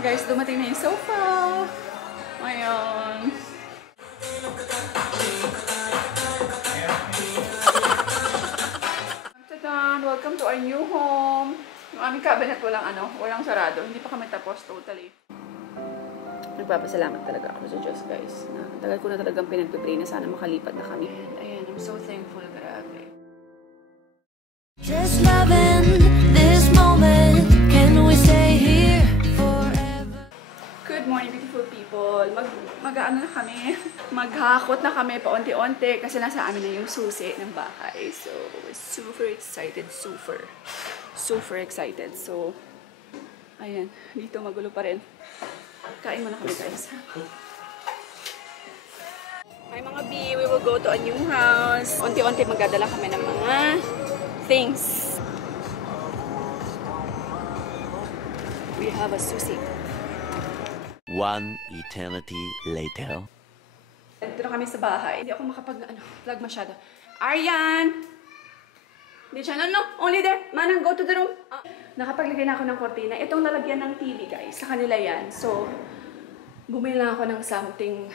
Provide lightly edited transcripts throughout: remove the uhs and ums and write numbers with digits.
Guys, dumating na yung sofa. Ayan. Tadan! Welcome to our new home. Yung aming cabinet walang sarado. Hindi pa kami tapos totally. Nagpapasalamat talaga ako sa Diyos, guys. Tagal ko na talagang pinagpipray na sana makalipat na kami. And ayan, I'm so thankful. Grabe. Just loving this moment. Can we stay here forever? Good morning, beautiful people. Mag-ano na kami. Maghakot na kami paunti-unti kasi nasa amin na yung susi ng bahay. So, we're super excited. Super excited. So, ayan. Dito magulo pa rin. Kain muna kami, guys. Hi mga B, we will go to a new house. Unti-unti magdadala kami ng mga things. We have a susi. One eternity later. Dito na kami sa bahay. Hindi ako makapag-vlog masyado. Aryan! Hindi siya, no, only there. Manang, go to the room. Nakapaglagay na ako ng kortina. Itong lalagyan ng TV, guys. Sa kanila yan. So, bumili lang ako ng something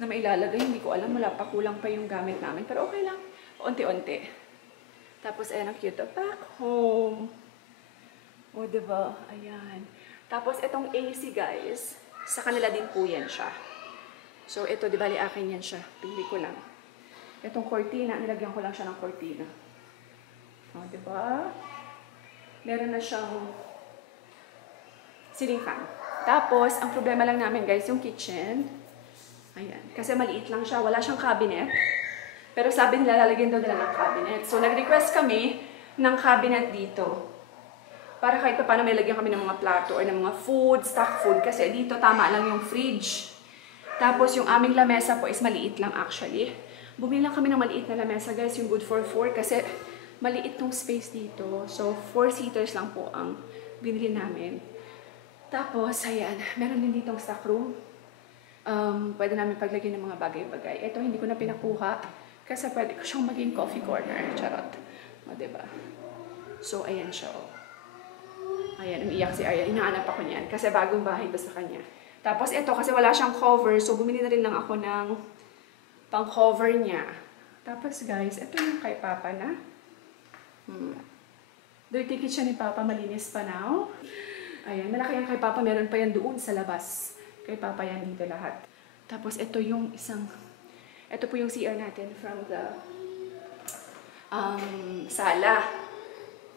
na mailalagay. Hindi ko alam. Wala pa. Kulang pa yung gamit namin. Pero okay lang. Unti-unti. Tapos, ayan ang cute. Back home. O, diba? Ayan. Tapos, itong AC, guys. Sa kanila din po yan siya. So, ito, diba, akin yan siya. Pili ko lang. Itong cortina, nilagyan ko lang siya ng cortina. O, diba? Meron na siyang ceiling fan. Tapos, ang problema lang namin, guys, yung kitchen. Ayan. Kasi maliit lang siya. Wala siyang cabinet. Pero sabi nila, lalagyan daw nila ng cabinet. So, nag-request kami ng cabinet dito. Para kahit pa paano may lagyan kami ng mga plato or ng mga food, stock food. Kasi dito tama lang yung fridge. Tapos, yung aming lamesa po is maliit lang actually. Bumili lang kami ng maliit na lamesa, guys. Yung good for 4 kasi maliit tong space dito. So, 4-seaters lang po ang binili namin. Tapos, ayan. Meron din ditong stock room. Pwede namin paglagay ng mga bagay-bagay. Ito, hindi ko na pinakuha. Kasi pwede ko siyang maging coffee corner. Charot. O, diba? So, ayan siya, o. Ayan, umiiyak si Arya. Inaanap ako niyan. Kasi bagong bahay to sa kanya. Tapos, ito, kasi wala siyang cover. So, bumili na rin lang ako ng pang-cover niya. Tapos, guys, ito yung kay Papa na. Dirty kitchen ni Papa, malinis pa now. Ayan, malaki yan kay Papa. Meron pa yan doon sa labas. Kay Papa yan dito lahat. Tapos, ito yung ito po yung CR natin from the sala.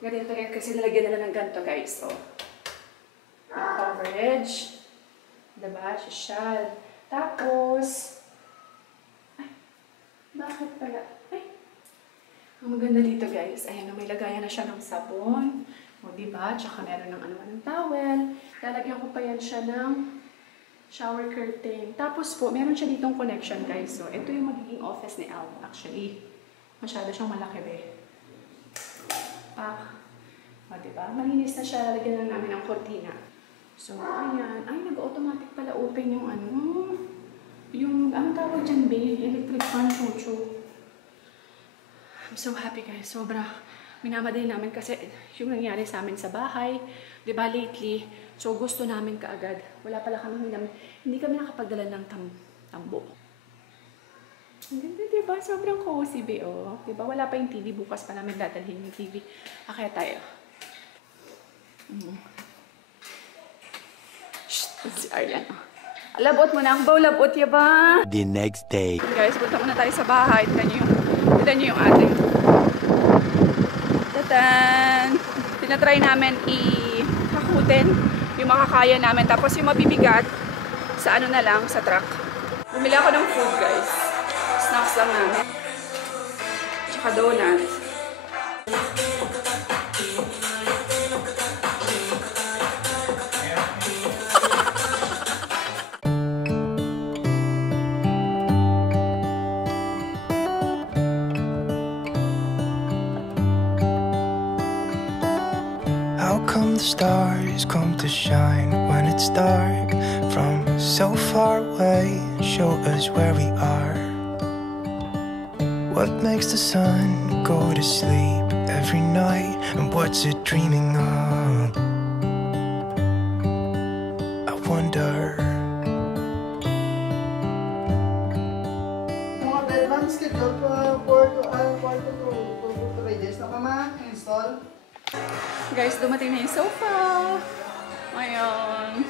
Ganito rin kasi nalagyan nila ng ganito, guys. So, yung coverage. Diba? Social. Tapos, bakit pala? Ang maganda dito, guys. Ayan, may lagayan na siya ng sabon. O, diba? Tsaka meron ng towel. Lalagyan ko pa yan siya ng shower curtain. Tapos po, meron siya ditong connection, guys. So, ito yung magiging office ni Al, actually. Masyado siyang malaki, be. O, diba? Malinis na siya. Lalagyan na namin ng cortina. So, ayan. Ay, nag-automatic pala open yung yung, anong tawag dyan, be? Electric fan, chuchu. I'm so happy, guys. Sobra minamadali namin kasi yung nangyari sa amin sa bahay, di ba, lately. So, gusto namin kaagad. Wala pala kami, hindi kami nakapagdala ng tambo. Hindi, di ba? Sobrang cozy, be, oh. Di ba? Wala pa yung TV. Bukas pa namin dadalhin yung TV. Kaya tayo. Shh! Si Aryan, oh. Labot mo na ang bow, labot, yaba? The next day. Guys, punta muna tayo sa bahay. Tignan nyo yung ating. Tatan! Tinatry namin i-hakutin yung makakaya namin. Tapos yung mabibigat sa ano na lang, sa truck. Bumili ako ng food, guys. Snacks lang namin. Tsaka donuts. Stars come to shine when it's dark from so far away. Show us where we are. What makes the sun go to sleep every night, and what's it dreaming of? wonder. Mga bedroom schedule for 3 days na mama, install. Guys, dumating na yung sofa. Ayan.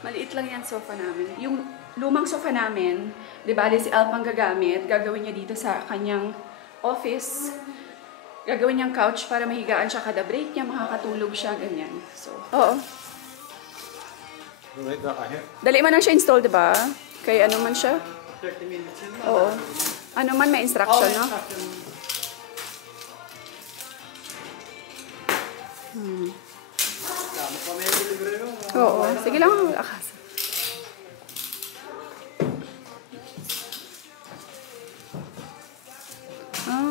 Maliit lang yan sofa namin. Yung lumang sofa namin, di ba, si Alp ang gagamit, gagawin niya dito sa kanyang office. Gagawin niyang couch para mahigaan siya kada break niya, makakatulog siya, ganyan. So, oo. Dali man lang siya install, di ba? Kaya ano man siya? 30 minutes yun. Oo. Ano man may instruction, no? Oo. Sige lang, akas.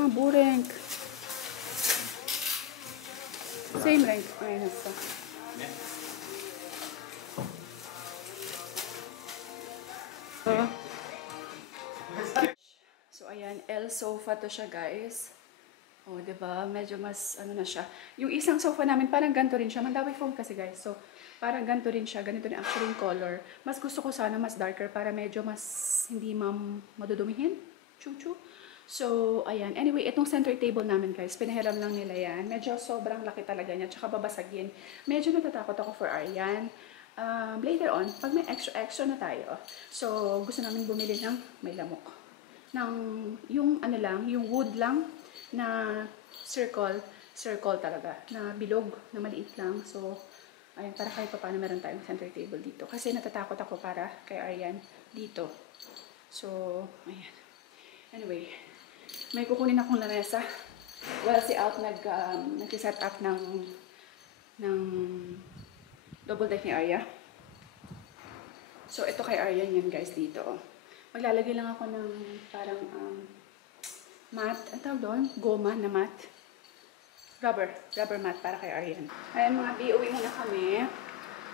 Burenk. Same rank. Ayun ito. So, ayan. L sofa to siya, guys. Oh, diba? Medyo mas, ano na siya. Yung isang sofa namin, parang ganito rin siya. Mandawi foam kasi, guys. So, parang ganito rin siya. Ganito na actually yung color. Mas gusto ko sana mas darker para medyo mas hindi madudumihin. Chu-chu. So, ayan. Anyway, itong center table namin, guys, pinahiram lang nila yan. Medyo sobrang laki talaga niya. Tsaka babasagin. Medyo natatakot ako for Aryan. Later on, pag may extra na tayo, so, gusto namin bumili ng may lamok. Yung ano lang, yung wood lang, na circle talaga, na bilog, na maliit lang. So, ayun, para kahit pa paano meron tayong center table dito. Kasi natatakot ako para kay Aryan dito. So, ayan. Anyway, may kukunin akong lamesa. While si Alp nag-set up ng double deck ni Arya. So, ito kay Aryan yan, guys, dito. Maglalagay lang ako ng parang mat, ang tawag doon? Goma na mat. Rubber mat para kay Aryan. Ayan mga B, uwi muna kami.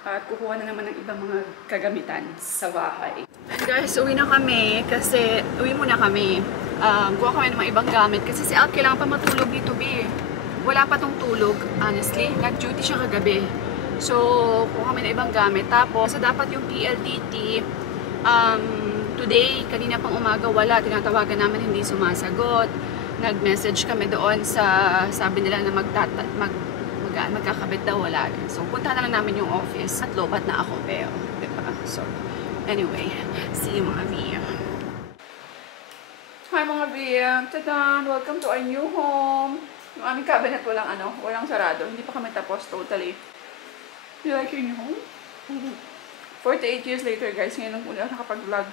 At kukuha na naman ng ibang mga kagamitan sa bahay. Guys, uwi na kami kasi uwi muna kami. Kuha kami ng mga ibang gamit kasi si Alp kailangan pa matulog dito, B. Wala pa tong tulog, honestly. Nag-duty siya kagabi. So, kuha kami ng ibang gamit. Tapos, dapat yung PLDT, today, kanina pang umaga, wala. Tinatawagan namin, hindi sumasagot. Nag-message kami doon sa, sabi nila na magkakabit daw, wala. So, punta na lang namin yung office at lobat na ako, pero, diba? So, anyway, see you mga VM. Hi mga VM! Tadan! Welcome to our new home! Yung aming cabinet walang sarado. Hindi pa kami tapos totally. You like your new home? 48 years later, guys, ngayon lang ulit nakapag-vlog.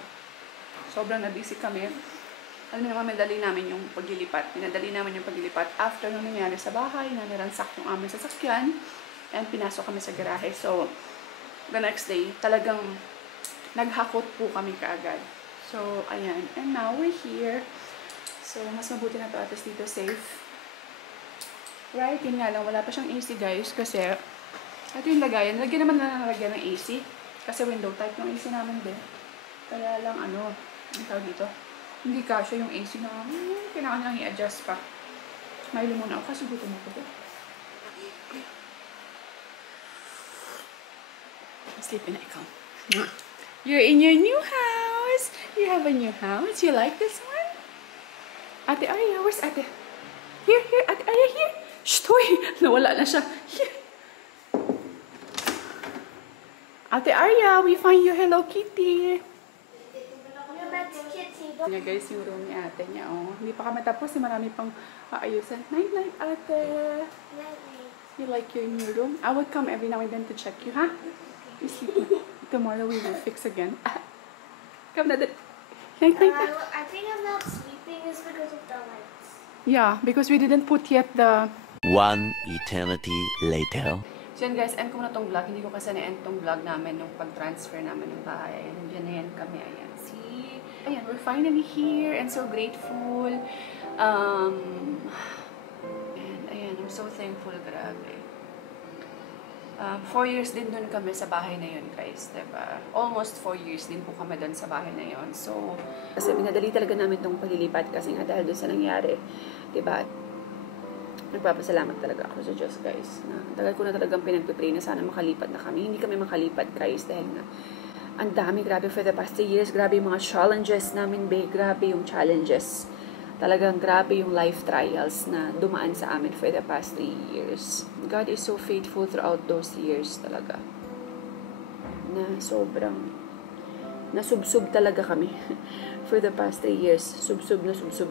Sobrang na-busy kami. Alam niyo naman, madali namin yung paglilipat. Pinadali namin yung paglilipat after nung nangyari sa bahay, na niransak yung aming sasakyan, and pinasok kami sa garahe. So, the next day, talagang naghakot po kami kaagad. So, ayan. And now, we're here. So, mas mabuti na to at least dito safe. Right? Yun nga lang, wala pa siyang AC, guys, kasi ito yung lagayan. Lagyan naman na nalagyan ng AC. Kasi window type yung AC namin din. Kaya lang, ang tawag dito, hindi kasya yung AC na, kailangan lang i-adjust pa. May muna ako kasi gutom ako to. Sleeping na ikaw. You're in your new house! You have a new house? You like this one? Ate Arya, where's Ate? Here, Ate Arya, here! Shh, toy! Nawala na siya. Here! Ate Arya, we find your Hello Kitty! Yan guys, yung room ni ate niya. Oh. Hindi pa kami tapos. Marami pang aayusan. Night-night, ate. You like your new room? I would come every now and then to check you, ha? You sleep. Tomorrow we will fix again. Come na. Night-night. I think I'm not sleeping is because of the lights. Yeah, because we didn't put yet the... One eternity later. So yan guys, end ko na tong vlog. Hindi ko kasi na-end tong vlog namin yung pag-transfer namin ng bahay. Ayan, nandiyan na yan kami. Ayan, see? Ayan, we're finally here and so grateful. And ayan, I'm so thankful. Grabe. 4 years din dun kami sa bahay na yun, guys. Diba? Almost 4 years din po kami dun sa bahay na yun. So, kasi pinadali talaga namin tong paglilipat kasi nga dahil dun sa nangyari. Diba? Nagpapasalamat talaga ako sa Diyos, guys. Tagal ko na talagang pinagpipray na sana makalipat na kami. Hindi kami makalipat, guys, dahil nga ang dami, grabe for the past 3 years. Grabe yung mga challenges namin, babe. Grabe yung challenges. Talagang grabe yung life trials na dumaan sa amin for the past 3 years. God is so faithful throughout those years talaga. Na sobrang nasubsub talaga kami. For the past 3 years, subsub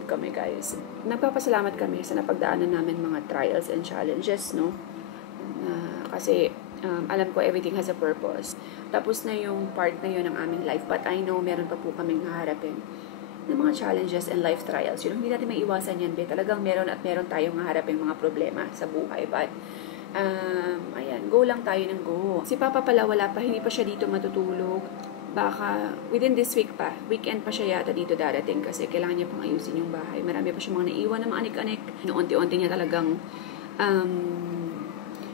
kami, guys. Nagpapasalamat kami sa napagdaanan namin mga trials and challenges, no? Kasi alam ko everything has a purpose. Tapos na yung part na yun ng aming life, but I know meron pa po kaming haharapin ng mga challenges and life trials. Hindi natin may iwasan yan, talagang meron tayong haharapin mga problema sa buhay. But ayan, go lang tayo ng go. Si Papa pala wala pa, hindi pa siya dito matutulog. Baka within this week pa, weekend pa siya yata dito darating kasi kailangan niya pang ayusin yung bahay. Marami pa siya mga naiwan na mga anik-anik. Unti-unti niya talagang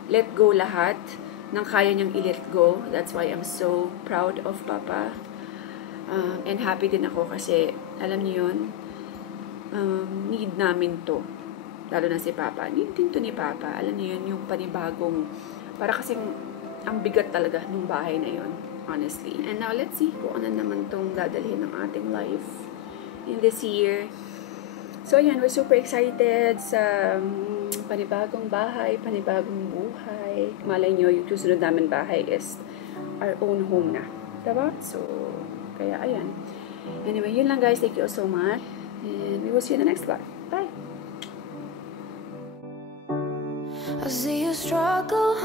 let go lahat ng kaya niyang i-let go. That's why I'm so proud of Papa. And happy din ako kasi alam niyo yun, need namin to. Lalo na si Papa. Need din to ni Papa. Alam niyo yun, yung panibagong, para kasing ang bigat talaga ng bahay na yun. Honestly. And now, let's see kung ano naman itong dadalhin ng ating life in this year. So, ayan, we're super excited sa panibagong bahay, panibagong buhay. Malay nyo, yung susunod namin bahay is our own home na. Diba? So, kaya, ayan. Anyway, yun lang, guys. Thank you so much. And we will see you in the next vlog. Bye! I see you struggle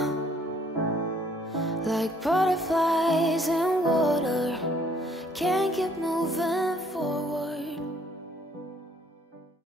like butterflies in water. Can't keep moving forward.